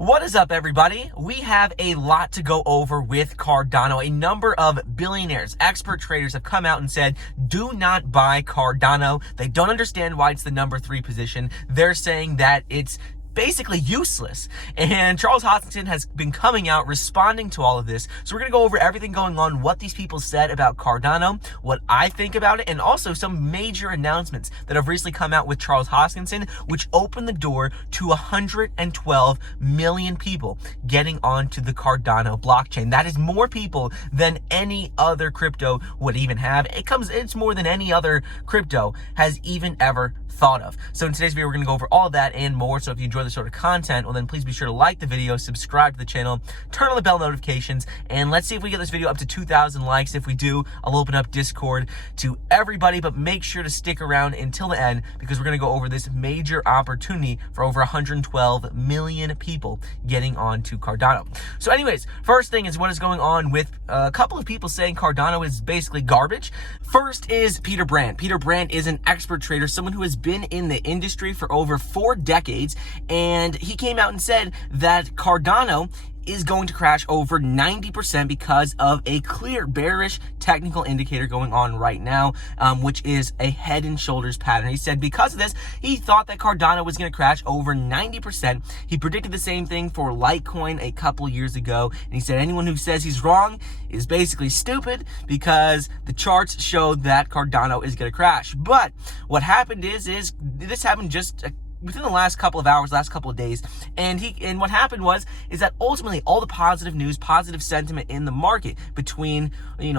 What is up, everybody? We have a lot to go over with Cardano. A number of billionaires, expert traders have come out and said, do not buy Cardano. They don't understand why it's the number 3 position. They're saying that it's basically useless. And Charles Hoskinson has been coming out responding to all of this. So we're going to go over everything going on, what these people said about Cardano, what I think about it, and also some major announcements that have recently come out with Charles Hoskinson, which opened the door to 112 million people getting onto the Cardano blockchain. That is more people than any other crypto would even have. It's more than any other crypto has even ever thought of. So in today's video, we're going to go over all of that and more. So if you enjoy this sort of content, well then please be sure to like the video, subscribe to the channel, turn on the bell notifications, and let's see if we get this video up to 2,000 likes. If we do, I'll open up Discord to everybody, but make sure to stick around until the end because we're going to go over this major opportunity for over 112 million people getting onto Cardano. So anyways, first thing is what is going on with a couple of people saying Cardano is basically garbage. First is Peter Brandt. Peter Brandt is an expert trader, someone who has been in the industry for over 4 decades, and he came out and said that Cardano is going to crash over 90% because of a clear bearish technical indicator going on right now, which is a head and shoulders pattern. He said because of this, he thought that Cardano was going to crash over 90%. He predicted the same thing for Litecoin a couple years ago, and he said anyone who says he's wrong is basically stupid because the charts showed that Cardano is going to crash. But what happened is this happened just within the last couple of hours, last couple of days, and what happened is that ultimately all the positive news, positive sentiment in the market between,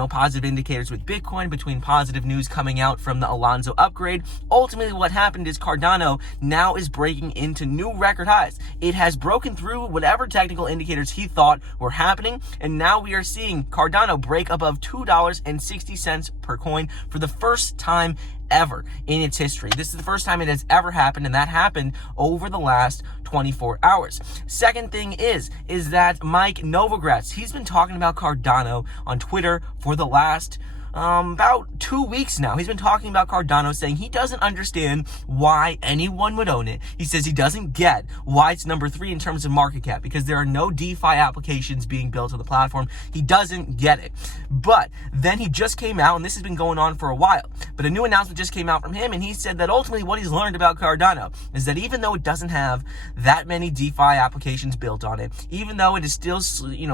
positive indicators with Bitcoin, between positive news coming out from the Alonzo upgrade, ultimately what happened is Cardano now is breaking into new record highs. It has broken through whatever technical indicators he thought were happening, and now we are seeing Cardano break above $2.60 per coin for the first time ever in its history. This is the first time it has ever happened, and that happened over the last 24 hours. Second thing is that Mike Novogratz, he's been talking about Cardano on Twitter for the last about 2 weeks now. He's been talking about Cardano, saying he doesn't understand why anyone would own it. He says he doesn't get why it's number 3 in terms of market cap because there are no DeFi applications being built on the platform. He doesn't get it. But then he just came out, and this has been going on for a while, but a new announcement just came out from him, and he said that ultimately what he's learned about Cardano is that even though it doesn't have that many DeFi applications built on it, even though it is still,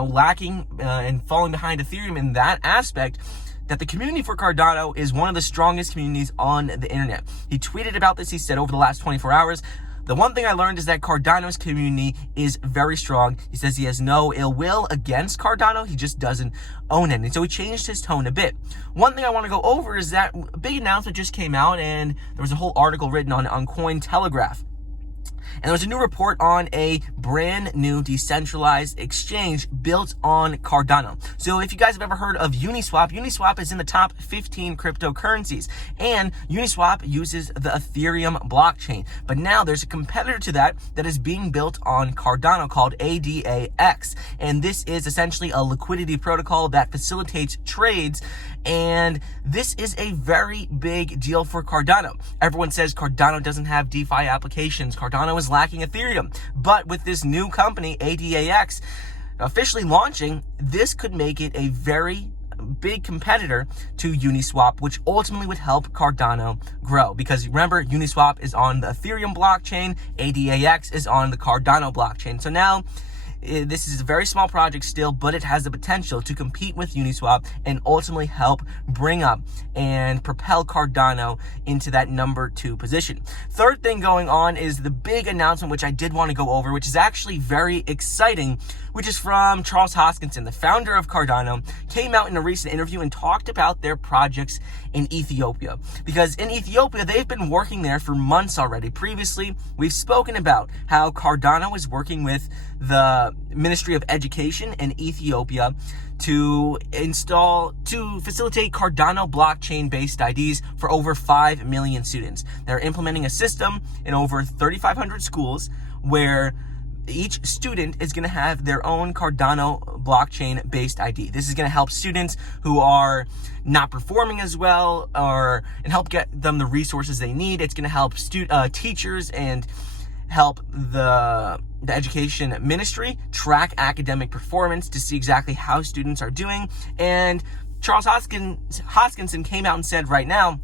lacking and falling behind Ethereum in that aspect, that the community for Cardano is one of the strongest communities on the internet. He tweeted about this. He said, over the last 24 hours, the one thing I learned is that Cardano's community is very strong. He says he has no ill will against Cardano. He just doesn't own it. And so he changed his tone a bit. One thing I want to go over is that a big announcement just came out, and there was a whole article written on Cointelegraph. And there was a new report on a brand new decentralized exchange built on Cardano. So if you guys have ever heard of Uniswap, Uniswap is in the top 15 cryptocurrencies. And Uniswap uses the Ethereum blockchain. But now there's a competitor to that is being built on Cardano called ADAX. And this is essentially a liquidity protocol that facilitates trades. And this is a very big deal for Cardano. Everyone says Cardano doesn't have DeFi applications. Cardano is lacking Ethereum. But with this new company, ADAX, officially launching, this could make it a very big competitor to Uniswap, which ultimately would help Cardano grow. Because remember, Uniswap is on the Ethereum blockchain, ADAX is on the Cardano blockchain. So now, this is a very small project still, but it has the potential to compete with Uniswap and ultimately help bring up and propel Cardano into that number 2 position. Third thing going on is the big announcement, which I did want to go over, which is actually very exciting, which is from Charles Hoskinson, the founder of Cardano, came out in a recent interview and talked about their projects in Ethiopia. Because in Ethiopia, they've been working there for months already. Previously, we've spoken about how Cardano is working with the Ministry of Education in Ethiopia to facilitate Cardano blockchain-based IDs for over 5 million students. They're implementing a system in over 3,500 schools where each student is going to have their own Cardano blockchain-based ID. This is going to help students who are not performing as well and help get them the resources they need. It's going to help teachers and help the education ministry track academic performance to see exactly how students are doing. And Charles Hoskinson came out and said right now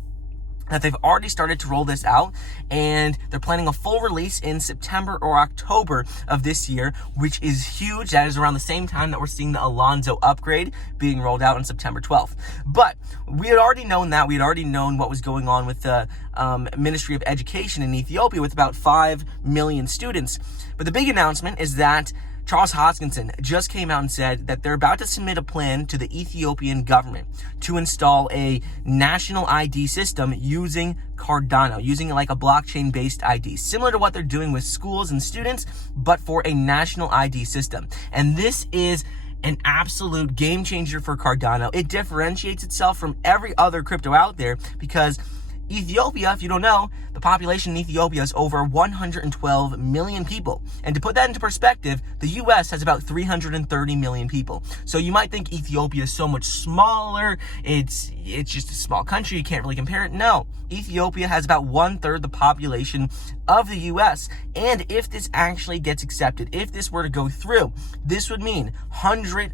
that they've already started to roll this out, and they're planning a full release in September or October of this year, which is huge. That is around the same time that we're seeing the Alonzo upgrade being rolled out on September 12th. But we had already known that. We had already known what was going on with the Ministry of Education in Ethiopia with about 5 million students. But the big announcement is that Charles Hoskinson just came out and said that they're about to submit a plan to the Ethiopian government to install a national ID system using Cardano, using like a blockchain-based ID, similar to what they're doing with schools and students, but for a national ID system. And this is an absolute game changer for Cardano. It differentiates itself from every other crypto out there because Ethiopia, if you don't know, the population in Ethiopia is over 112 million people. And to put that into perspective, the US has about 330 million people. So you might think Ethiopia is so much smaller, it's just a small country, you can't really compare it. No, Ethiopia has about 1/3 the population of the US. And if this actually gets accepted, if this were to go through, this would mean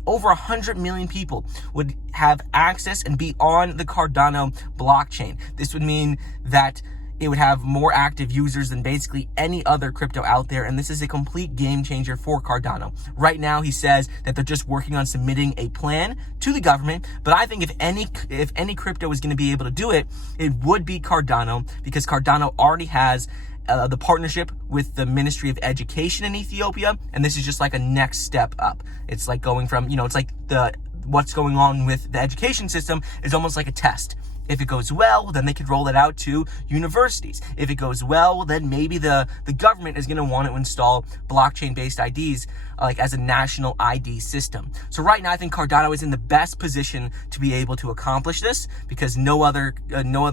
over 100 million people would have access and be on the Cardano blockchain. This would mean that it would have more active users than basically any other crypto out there, and this is a complete game changer for Cardano. Right now, he says that they're just working on submitting a plan to the government, but I think if any crypto is going to be able to do it, it would be Cardano, because Cardano already has the partnership with the Ministry of Education in Ethiopia, and this is just like a next step up. It's like going from, it's like what's going on with the education system is almost like a test. If it goes well, then they could roll it out to universities. If it goes well, then maybe the government is going to want to install blockchain-based IDs like as a national ID system. So right now, I think Cardano is in the best position to be able to accomplish this because no other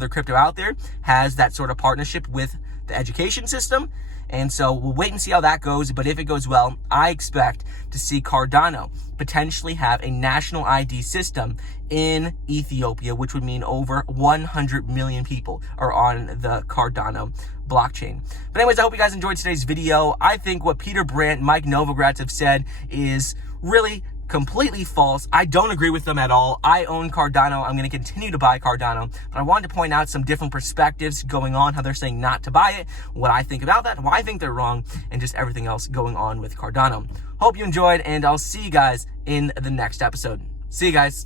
crypto out there has that sort of partnership with the education system. And so we'll wait and see how that goes. But if it goes well, I expect to see Cardano potentially have a national ID system in Ethiopia, which would mean over 100 million people are on the Cardano blockchain. But anyways, I hope you guys enjoyed today's video. I think what Peter Brandt, Mike Novogratz have said is really completely false. I don't agree with them at all. I own Cardano. I'm going to continue to buy Cardano, but I wanted to point out some different perspectives going on, how they're saying not to buy it, what I think about that, why I think they're wrong, and just everything else going on with Cardano. Hope you enjoyed, and I'll see you guys in the next episode. See you guys.